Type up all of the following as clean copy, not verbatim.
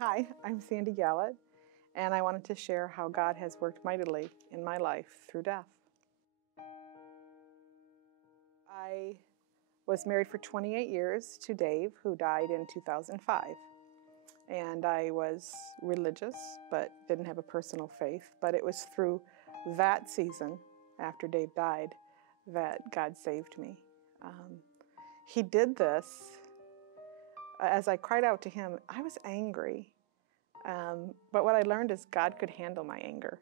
Hi, I'm Sandy Galat, and I wanted to share how God has worked mightily in my life through death. I was married for 28 years to Dave, who died in 2005. And I was religious, but didn't have a personal faith. But it was through that season, after Dave died, that God saved me. He did this. As I cried out to him, I was angry. But what I learned is God could handle my anger.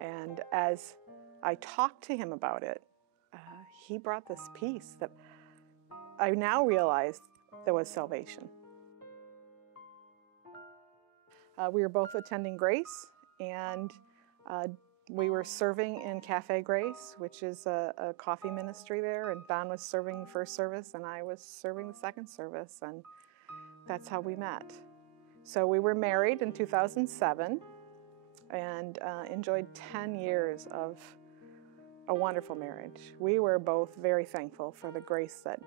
And as I talked to him about it, he brought this peace that I now realized there was salvation. We were both attending Grace, and we were serving in Cafe Grace, which is a coffee ministry there, and Don was serving the first service, and I was serving the second service, and that's how we met. So we were married in 2007 and enjoyed 10 years of a wonderful marriage. We were both very thankful for the grace that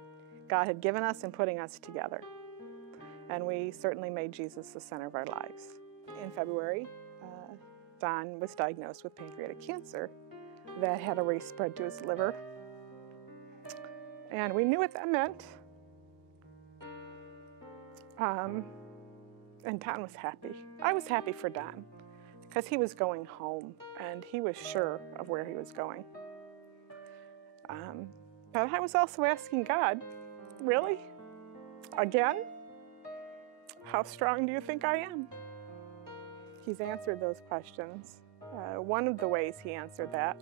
God had given us in putting us together. And we certainly made Jesus the center of our lives. In February, Don was diagnosed with pancreatic cancer that had already spread to his liver. And we knew what that meant. And Don was happy. I was happy for Don because he was going home and he was sure of where he was going. But I was also asking God, really? Again? How strong do you think I am? He's answered those questions. One of the ways he answered that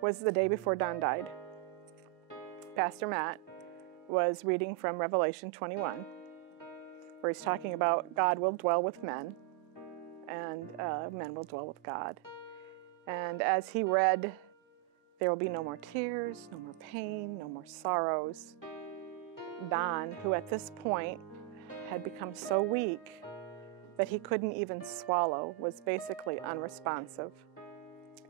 was the day before Don died. Pastor Matt was reading from Revelation 21, where he's talking about God will dwell with men, and men will dwell with God. And as he read, there will be no more tears, no more pain, no more sorrows. Don, who at this point had become so weak that he couldn't even swallow, was basically unresponsive.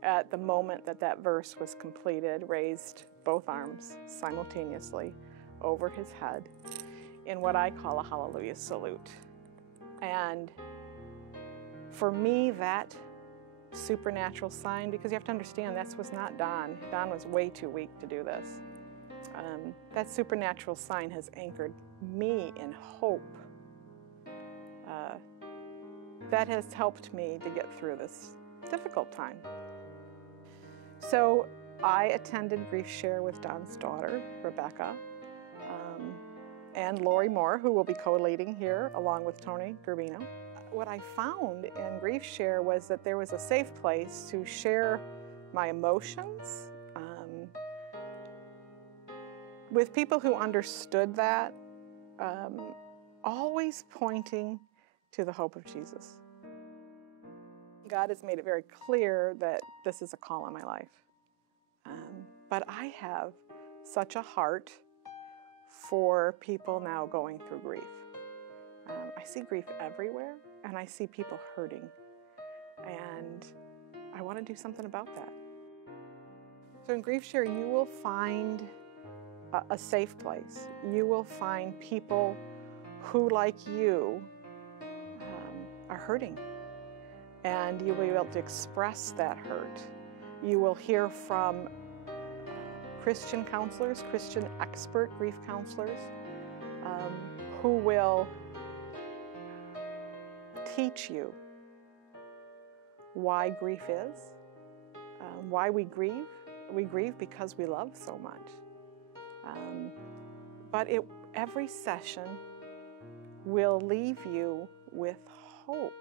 At the moment that that verse was completed, raised both arms simultaneously over his head in what I call a hallelujah salute. And for me, that supernatural sign, because you have to understand this was not Don. Don was way too weak to do this. That supernatural sign has anchored me in hope. That has helped me to get through this difficult time. So I attended GriefShare with Don's daughter, Rebecca, and Lori Moore, who will be co-leading here along with Tony Gurbino. What I found in GriefShare was that there was a safe place to share my emotions with people who understood that, always pointing to the hope of Jesus. God has made it very clear that this is a call on my life. But I have such a heart for people now going through grief. I see grief everywhere, and I see people hurting. And I want to do something about that. So in GriefShare, you will find a safe place. You will find people who, like you, are hurting. And you will be able to express that hurt. You will hear from Christian counselors, Christian expert grief counselors, who will teach you why grief is, why we grieve. We grieve because we love so much. But every session will leave you with hope.